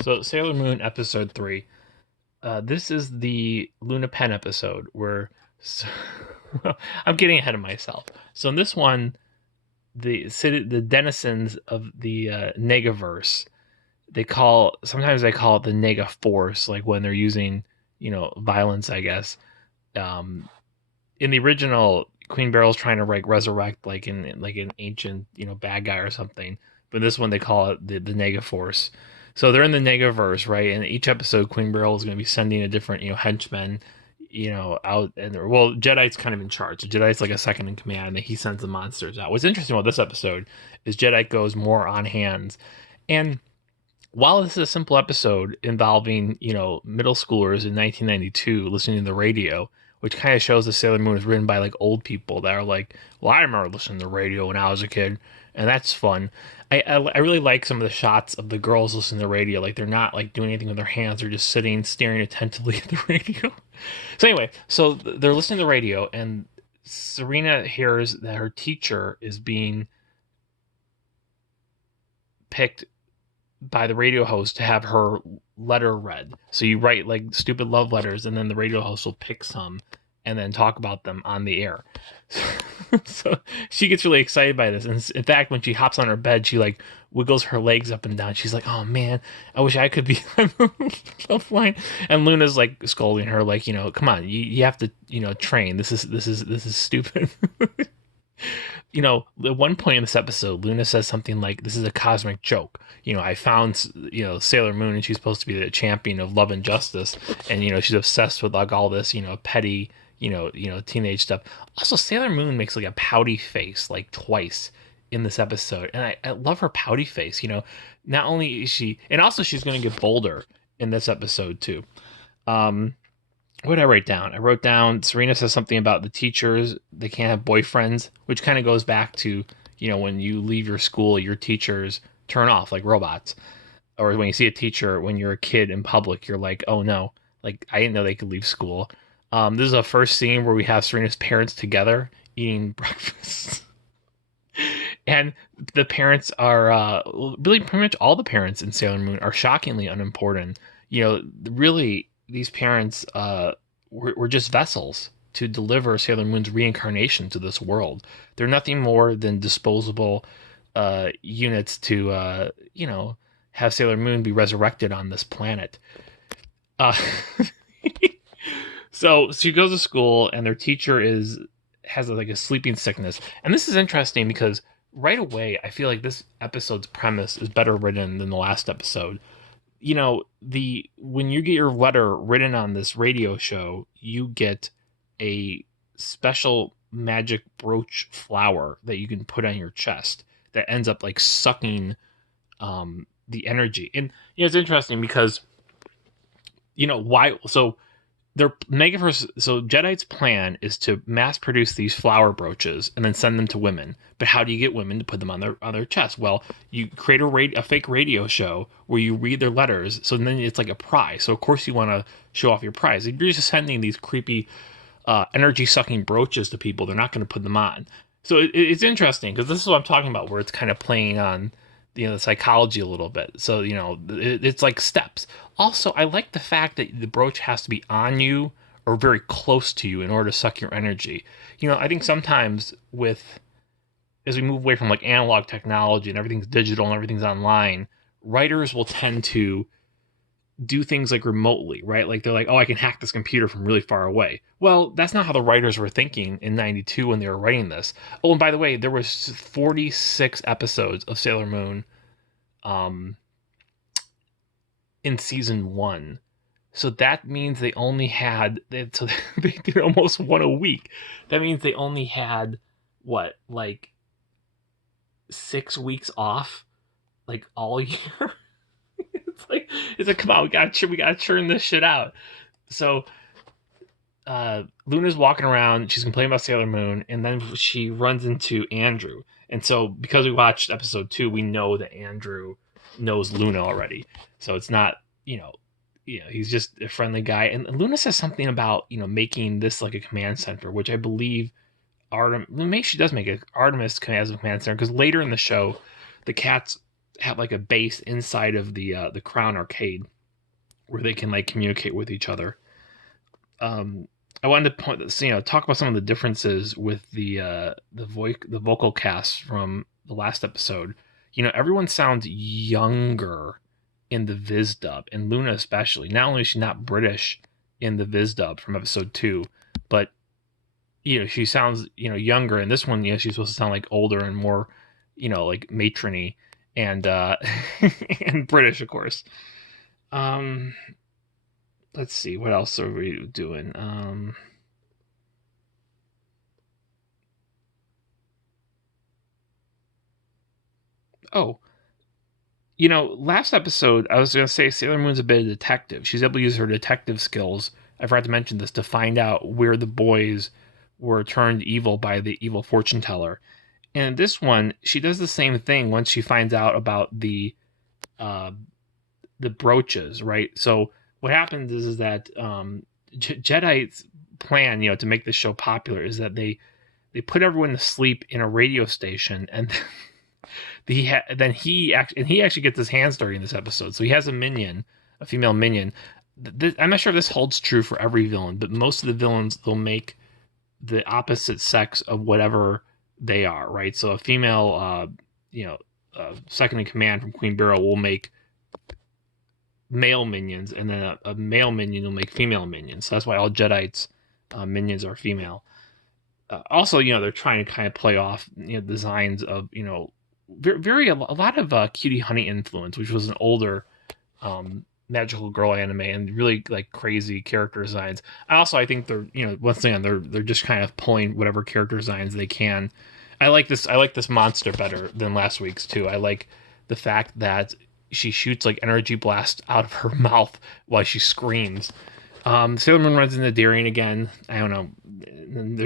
So Sailor Moon episode 3. This is the Luna Pen episode where so, I'm getting ahead of myself. So in this one, the denizens of the Negaverse, sometimes they call it the Nega Force, like when they're using violence, I guess. Um, in the original, Queen Beryl's trying to like resurrect like an ancient bad guy or something, but this one they call it the Nega Force. So they're in the Negaverse, right? And each episode, Queen Beryl is going to be sending a different henchman, out, and well, Jedi's kind of in charge. Jedi's like a second in command, and he sends the monsters out. What's interesting about this episode is Jedi goes more on hands, and while this is a simple episode involving, middle schoolers in 1992 listening to the radio, which kind of shows the Sailor Moon is written by like old people that are like, well, I remember listening to the radio when I was a kid, and that's fun. I really like some of the shots of the girls listening to the radio. Like they're not like doing anything with their hands; they're just sitting, staring attentively at the radio. So anyway, so they're listening to the radio, and Serena hears that her teacher is being picked by the radio host to have her letter read. So you write like stupid love letters, and then the radio host will pick some and then talk about them on the air. So she gets really excited by this. And in fact, when she hops on her bed, she like wiggles her legs up and down. She's like, "Oh man, I wish I could be flying." And Luna's like scolding her, like, come on, you have to, train. This is stupid. At one point in this episode, Luna says something like, "This is a cosmic joke." I found, Sailor Moon, and she's supposed to be the champion of love and justice, and she's obsessed with like all this, petty, teenage stuff. Also, Sailor Moon makes like a pouty face like twice in this episode, and I love her pouty face. Not only is she, and also she's going to get bolder in this episode too. What did I write down? I wrote down Serena says something about the teachers, they can't have boyfriends, which kind of goes back to, when you leave your school, your teachers turn off like robots. Or when you see a teacher when you're a kid in public, you're like, oh no, like I didn't know they could leave school. This is a first scene where we have Serena's parents together eating breakfast. And the parents are really pretty much all the parents in Sailor Moon are shockingly unimportant. Really, these parents were just vessels to deliver Sailor Moon's reincarnation to this world. They're nothing more than disposable units to, have Sailor Moon be resurrected on this planet. Uh, so she goes to school, and their teacher has like a sleeping sickness, and this is interesting because right away I feel like this episode's premise is better written than the last episode. The when you get your letter written on this radio show, you get a special magic brooch flower that you can put on your chest that ends up like sucking the energy. And it's interesting because why so their Megaverse, so Jedi's plan is to mass produce these flower brooches and then send them to women. But how do you get women to put them on their chest? Well, you create a fake radio show where you read their letters, so then it's like a prize. So of course you want to show off your prize. If you're just sending these creepy energy sucking brooches to people, they're not going to put them on. So it's interesting because this is what I'm talking about, where it's kind of playing on the psychology a little bit. So it's like steps. Also, I like the fact that the brooch has to be on you or very close to you in order to suck your energy. I think sometimes as we move away from like analog technology and everything's digital and everything's online, writers will tend to do things like remotely, right? Like they're like, oh, I can hack this computer from really far away. Well, that's not how the writers were thinking in 92 when they were writing this. Oh, and by the way, there was 46 episodes of Sailor Moon um in season 1. So that means they only had so they did almost one a week. That means they only had what, like 6 weeks off like all year. It's like come on, we gotta churn this shit out. So Luna's walking around, she's complaining about Sailor Moon, and then she runs into Andrew. And so because we watched episode 2, we know that Andrew knows Luna already. So it's not, he's just a friendly guy. And Luna says something about, making this like a command center, which I believe maybe she does make it Artemis as a command center, because later in the show, the cats have like a base inside of the Crown Arcade where they can like communicate with each other. um I wanted to point this, talk about some of the differences with the vocal cast from the last episode. Everyone sounds younger in the Viz dub, and Luna especially. Not only is she not British in the Viz dub from episode 2, but she sounds younger. In this one, she's supposed to sound like older and more, like matrony and and British, of course. Um, let's see, what else are we doing? Oh, last episode I was gonna say Sailor Moon's a bit of a detective. She's able to use her detective skills. I forgot to mention this, to find out where the boys were turned evil by the evil fortune teller. And this one, she does the same thing once she finds out about uh, the brooches, right? So what happens is that Jedi's plan, to make this show popular, is that they put everyone to sleep in a radio station, and then he actually gets his hands dirty in this episode. So he has a minion, a female minion. I'm not sure if this holds true for every villain, but most of the villains, they'll make the opposite sex of whatever they are, right? So a female, second in command from Queen Beryl will make male minions, and then a male minion will make female minions. So that's why all Jedi's minions are female. Also, they're trying to kind of play off designs of a lot of Cutie Honey influence, which was an older magical girl anime, and really like crazy character designs. I think they're once again they're just kind of pulling whatever character designs they can. I like this monster better than last week's too. I like the fact that she shoots like energy blast out of her mouth while she screams. Sailor Moon runs into Darien again. I don't know.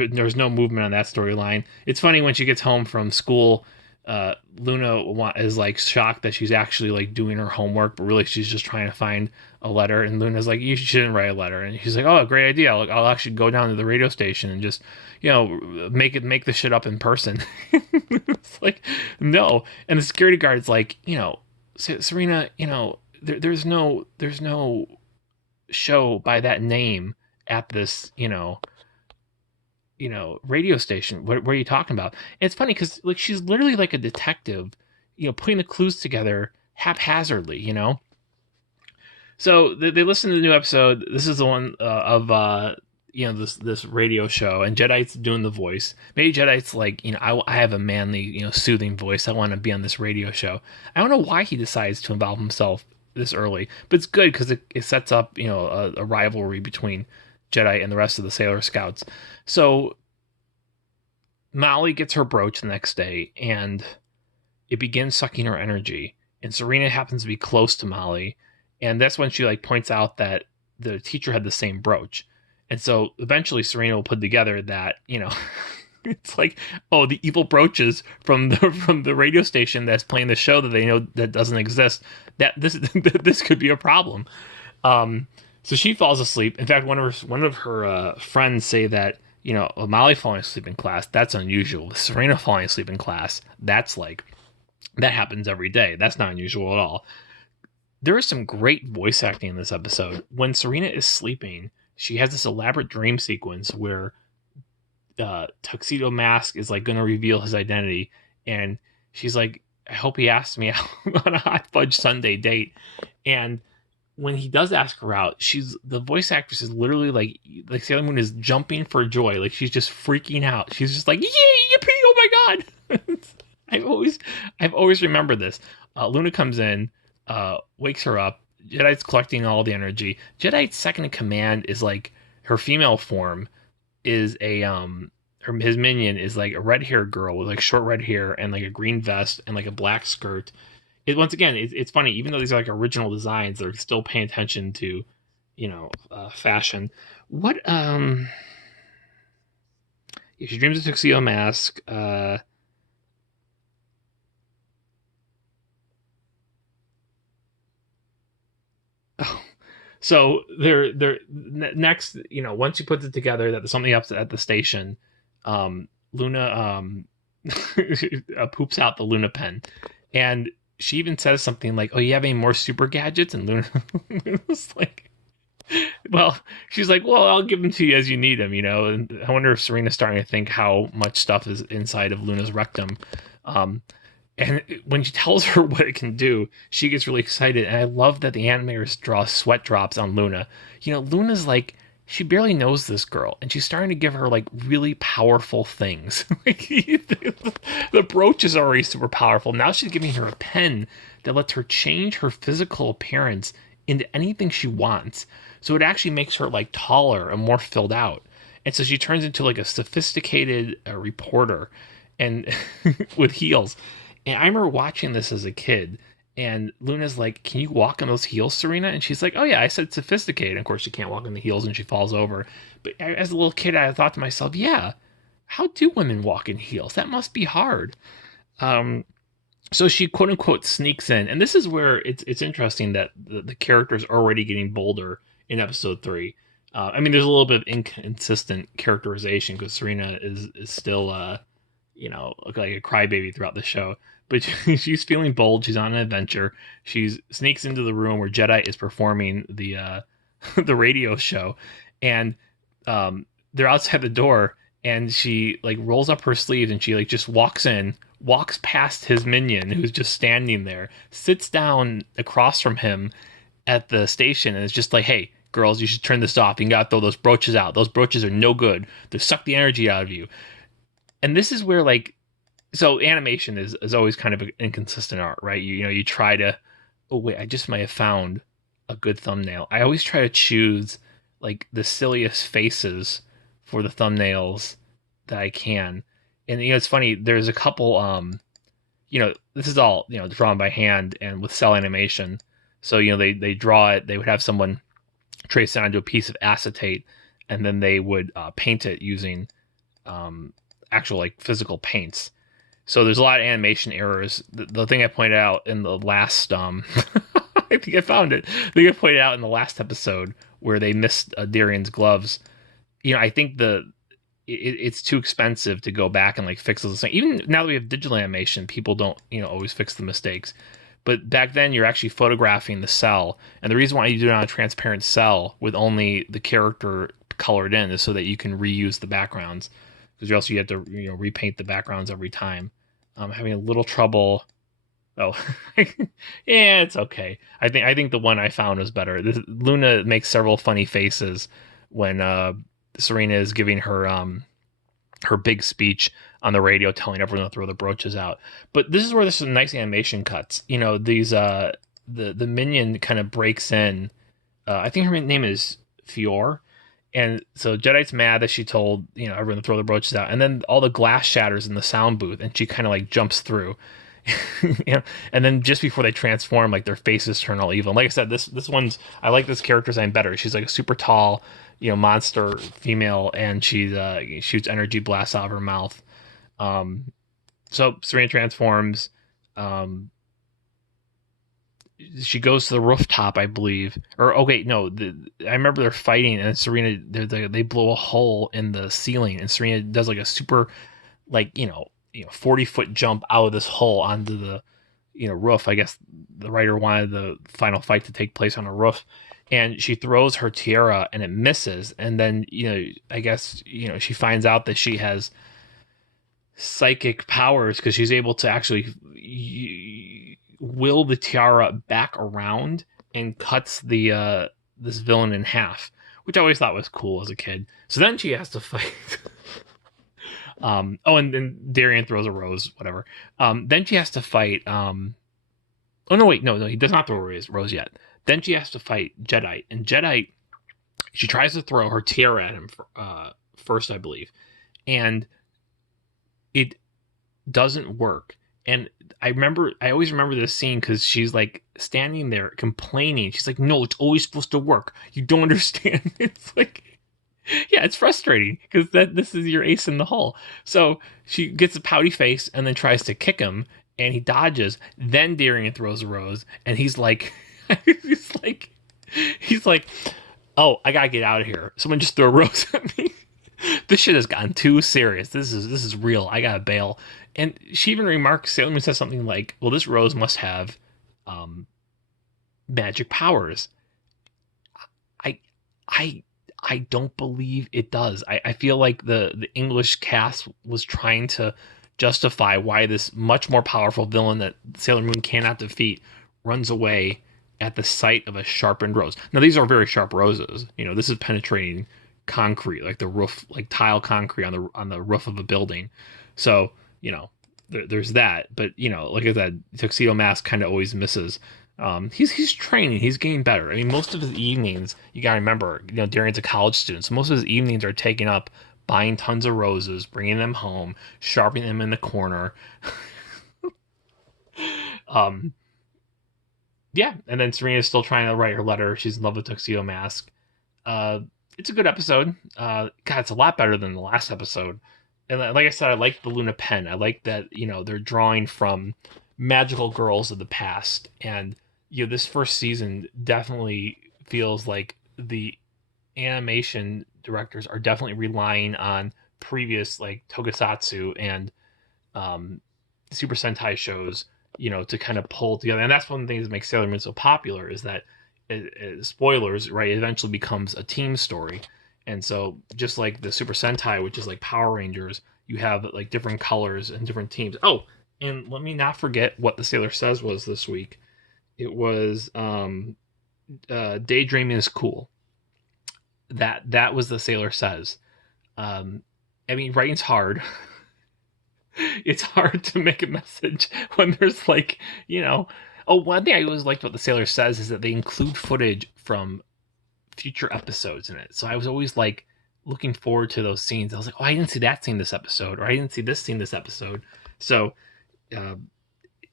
There's no movement on that storyline. It's funny when she gets home from school. Luna is like shocked that she's actually like doing her homework, but really she's just trying to find a letter. And Luna's like, "You shouldn't write a letter." And she's like, "Oh, great idea! I'll actually go down to the radio station and just make the shit up in person." It's like, no. And the security guard's like, Serena, there's no show by that name at this radio station. What are you talking about? And it's funny because like she's literally like a detective, putting the clues together haphazardly. So they listen to the new episode. This is the one of this radio show, and Jedi's doing the voice. Maybe Jedi's like, I have a manly, soothing voice. I want to be on this radio show. I don't know why he decides to involve himself this early, but it's good because it sets up a rivalry between Jedi and the rest of the Sailor Scouts. So Molly gets her brooch the next day, and it begins sucking her energy. And Serena happens to be close to Molly, and that's when she like points out that the teacher had the same brooch. And so eventually Serena will put together that it's like, oh, the evil brooches from the radio station that's playing the show that they know that doesn't exist. That this could be a problem. So she falls asleep. In fact, one of her friends say that Molly falling asleep in class, that's unusual. Serena falling asleep in class, that's like that happens every day. That's not unusual at all. There is some great voice acting in this episode. When Serena is sleeping, she has this elaborate dream sequence where Tuxedo Mask is like going to reveal his identity, and she's like, "I hope he asks me out on a hot fudge sundae date." And when he does ask her out, the voice actress is literally like Sailor Moon is jumping for joy, like she's just freaking out. She's just like, "Yay, yippee! Oh my god!" I've always remembered this. Luna comes in, wakes her up. Jedi's collecting all the energy. Jedi's second in command is like her female form is his minion is like a red haired girl with like short red hair and like a green vest and like a black skirt. Once again, it's funny, even though these are like original designs, they're still paying attention to fashion. What if she dreams of Tuxedo Mask? So they're next, once she puts it together that there's something up at the station, Luna poops out the Luna pen, and she even says something like, "Oh, you have any more super gadgets?" And Luna was like, "Well," she's like, "Well, I'll give them to you as you need them," you know. And I wonder if Serena's starting to think how much stuff is inside of Luna's rectum. Um, and when she tells her what it can do, she gets really excited. And I love that the animators draw sweat drops on Luna. You know, Luna's like, she barely knows this girl, and she's starting to give her like really powerful things. Like, the brooch is already super powerful. Now she's giving her a pen that lets her change her physical appearance into anything she wants. So it actually makes her like taller and more filled out. And so she turns into like a sophisticated reporter and with heels. And I remember watching this as a kid, and Luna's like, "Can you walk on those heels, Serena?" And she's like, "Oh yeah, I said sophisticated." And of course, she can't walk on the heels, and she falls over. But as a little kid, I thought to myself, "Yeah, how do women walk in heels? That must be hard." Um, so she quote unquote sneaks in, and this is where it's interesting that the character's already getting bolder in episode three. I mean, there's a little bit of inconsistent characterization because Serena is still look like a crybaby throughout the show. But she's feeling bold. She's on an adventure. She sneaks into the room where Jedi is performing the the radio show, and they're outside the door. And she like rolls up her sleeves and she like just walks in, walks past his minion who's just standing there, sits down across from him at the station, and is just like, "Hey, girls, you should turn this off. You gotta throw those brooches out. Those brooches are no good. They suck the energy out of you." And this is where like, so animation is always kind of an inconsistent art, right? You know, you try to, oh wait, I just might have found a good thumbnail. I always try to choose like the silliest faces for the thumbnails that I can. And you know, it's funny, there's a couple this is all, drawn by hand and with cell animation. So, they draw it, they would have someone trace it onto a piece of acetate, and then they would paint it using um, actual like physical paints. So there's a lot of animation errors. The thing I pointed out in the last, I think I found it. I think I pointed out in the last episode where they missed Darian's gloves. I think it's too expensive to go back and like fix those things. Even now that we have digital animation, people don't always fix the mistakes. But back then, you're actually photographing the cell, and the reason why you do it on a transparent cell with only the character colored in is so that you can reuse the backgrounds, because you also have to repaint the backgrounds every time. I'm having a little trouble. Oh, yeah, it's okay. I think the one I found was better. Luna makes several funny faces when Serena is giving her big speech on the radio, telling everyone to throw the brooches out. But this is where there's some nice animation cuts. These the minion kind of breaks in. I think her name is Fior. And so Jedi's mad that she told everyone to throw the brooches out, and then all the glass shatters in the sound booth, and she kind of like jumps through. And then just before they transform, like their faces turn all evil. And like I said, this one's, I like this character design better. She's like a super tall, monster female, and she shoots energy blasts out of her mouth. So Serena transforms. She goes to the rooftop, I believe. Or okay, no, I remember they're fighting, and Serena they blow a hole in the ceiling, and Serena does like a super, like 40-foot jump out of this hole onto the roof. I guess the writer wanted the final fight to take place on a roof, and she throws her tiara and it misses, and then I guess she finds out that she has psychic powers because she's able to actually will the tiara back around and cuts the this villain in half, which I always thought was cool as a kid. So then she has to fight. And then Darian throws a rose, whatever. Then she has to fight. Oh no, wait, no, he does not throw a rose yet. Then she has to fight Jedi, and Jedi, she tries to throw her tiara at him first, I believe, and it doesn't work. And I always remember this scene because she's like standing there complaining. She's like, "No, it's always supposed to work. You don't understand." It's like, yeah, it's frustrating because this is your ace in the hole. So she gets a pouty face and then tries to kick him, and he dodges. Then Darian throws a rose, and he's like, he's like, "Oh, I gotta get out of here. Someone just threw a rose at me. This shit has gotten too serious. This is real. I gotta bail." And she even remarks, Sailor Moon says something like, well, this rose must have um, magic powers. I, I, I don't believe it does. I feel like the English cast was trying to justify why this much more powerful villain that Sailor Moon cannot defeat runs away at the sight of a sharpened rose. Now these are very sharp roses. This is penetrating concrete, like the roof, like tile concrete on the roof of a building. So there's that. But like I said, Tuxedo Mask kind of always misses. He's training. He's getting better. I mean, most of his evenings, you gotta remember, Darian's a college student, so most of his evenings are taken up buying tons of roses, bringing them home, sharpening them in the corner. um, yeah, and then Serena's still trying to write her letter. She's in love with Tuxedo Mask. Uh, it's a good episode. God, it's a lot better than the last episode. And like I said, I like the Luna pen. I like that they're drawing from magical girls of the past, and this first season definitely feels like the animation directors are definitely relying on previous like Tokusatsu and um, Super Sentai shows, to kind of pull together. And that's one of the things that makes Sailor Moon so popular is that spoilers, right? It eventually becomes a team story. And so just like the Super Sentai, which is like Power Rangers, you have like different colors and different teams. Oh, and let me not forget what the Sailor Says was this week. It was Daydreaming is Cool. That was the Sailor Says. I mean, writing's hard. It's hard to make a message when there's like, Oh, one thing I always liked about the Sailor Says is that they include footage from future episodes in it. So I was always like looking forward to those scenes. I was like, oh, I didn't see that scene this episode, or I didn't see this scene this episode. So uh,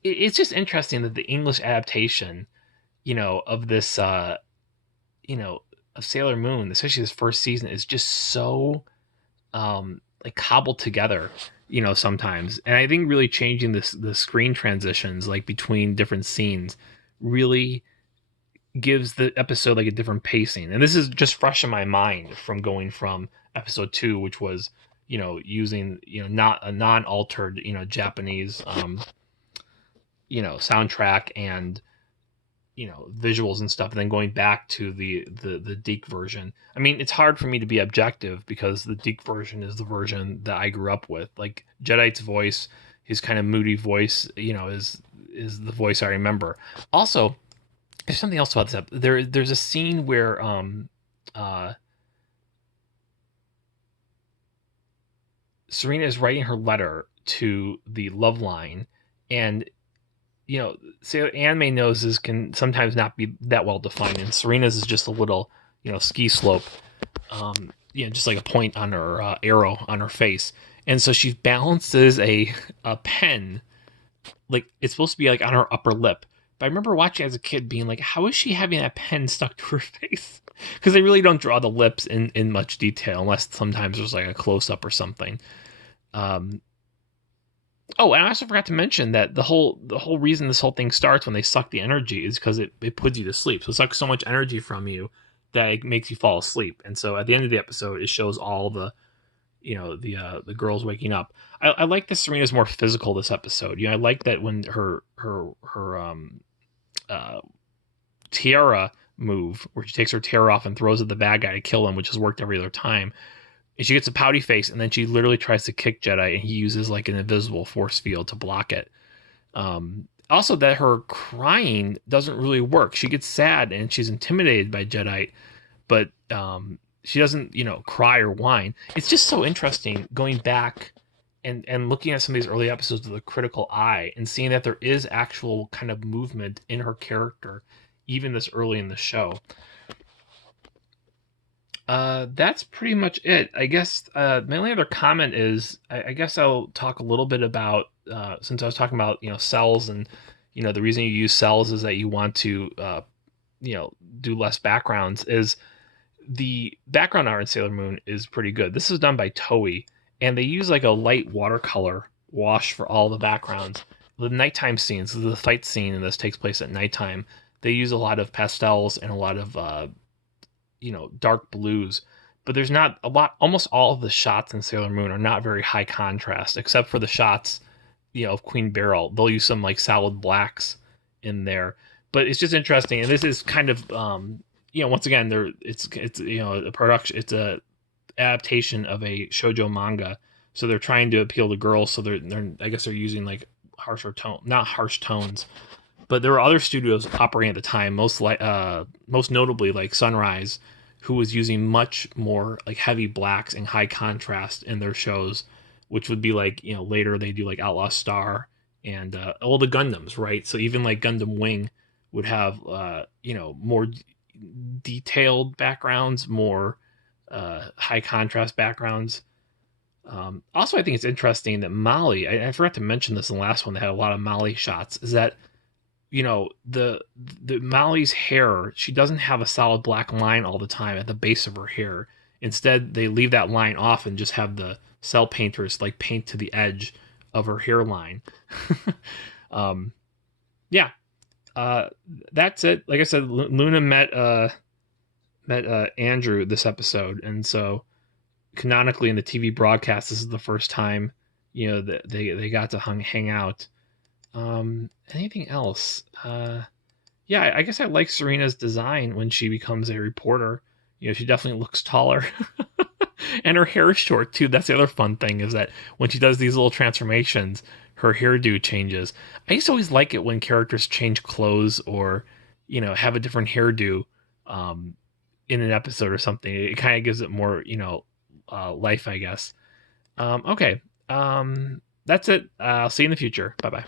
it's just interesting that the English adaptation, of this, of Sailor Moon, especially this first season, is just so like cobbled together, sometimes. And I think really changing the screen transitions like between different scenes really gives the episode like a different pacing. And this is just fresh in my mind from going from episode 2, which was using not a non-altered Japanese soundtrack and visuals and stuff, and then going back to the DiC version. I mean, it's hard for me to be objective because the DiC version is the version that I grew up with. Like Jadeite's voice, his kind of moody voice, is the voice I remember. Also, there's something else about this. There's a scene where Serena is writing her letter to the love line, and so anime noses can sometimes not be that well defined, and Serena's is just a little, ski slope, just like a point on her arrow on her face, and so she balances a pen, like it's supposed to be like on her upper lip. But I remember watching as a kid, being like, how is she having that pen stuck to her face? Because they really don't draw the lips in much detail, unless sometimes there's like a close up or something. Um, Oh, and I also forgot to mention that the whole reason this whole thing starts when they suck the energy is because it puts you to sleep. So it sucks so much energy from you that it makes you fall asleep. And so at the end of the episode, it shows all the girls waking up. I like that Serena's more physical this episode. I like that when her uh, tiara move, where she takes her tiara off and throws at the bad guy to kill him, which has worked every other time, and she gets a pouty face, and then she literally tries to kick Jedi, and he uses like an invisible force field to block it. Also, that her crying doesn't really work. She gets sad and she's intimidated by Jedi, but she doesn't, cry or whine. It's just so interesting going back and looking at some of these early episodes with a critical eye and seeing that there is actual kind of movement in her character, even this early in the show. That's pretty much it. I guess my only other comment is I guess I'll talk a little bit about since I was talking about cells, and the reason you use cells is that you want to do less backgrounds. Is the background art in Sailor Moon is pretty good. This is done by Toei, and they use like a light watercolor wash for all the backgrounds. The nighttime scenes, the fight scene in this takes place at nighttime. They use a lot of pastels and a lot of dark blues, but there's not a lot. Almost all of the shots in Sailor Moon are not very high contrast, except for the shots of Queen Beryl, they'll use some like solid blacks in there. But it's just interesting, and this is kind of once again, there it's a production, it's a adaptation of a shoujo manga, so they're trying to appeal to girls. So they're I guess they're using like harsher tone, not harsh tones. But there were other studios operating at the time, most notably like Sunrise, who was using much more like heavy blacks and high contrast in their shows, which would be like later they do like Outlaw Star and all the Gundams, right? So even like Gundam Wing would have more detailed backgrounds, more high contrast backgrounds. Also, I think it's interesting that Molly, I forgot to mention this in the last one, that had a lot of Molly shots, is that the Molly's hair, she doesn't have a solid black line all the time at the base of her hair. Instead, they leave that line off and just have the cell painters like paint to the edge of her hairline. um, yeah, that's it. Like I said, Luna met Andrew this episode, and so canonically in the TV broadcast, this is the first time that they got to hang out. Anything else? Yeah, I guess I like Serena's design when she becomes a reporter. She definitely looks taller. And her hair is short too. That's the other fun thing, is that when she does these little transformations, her hairdo changes. I used to always like it when characters change clothes or, have a different hairdo um, in an episode or something. It kind of gives it more, life, I guess. Okay. That's it. I'll see you in the future. Bye bye.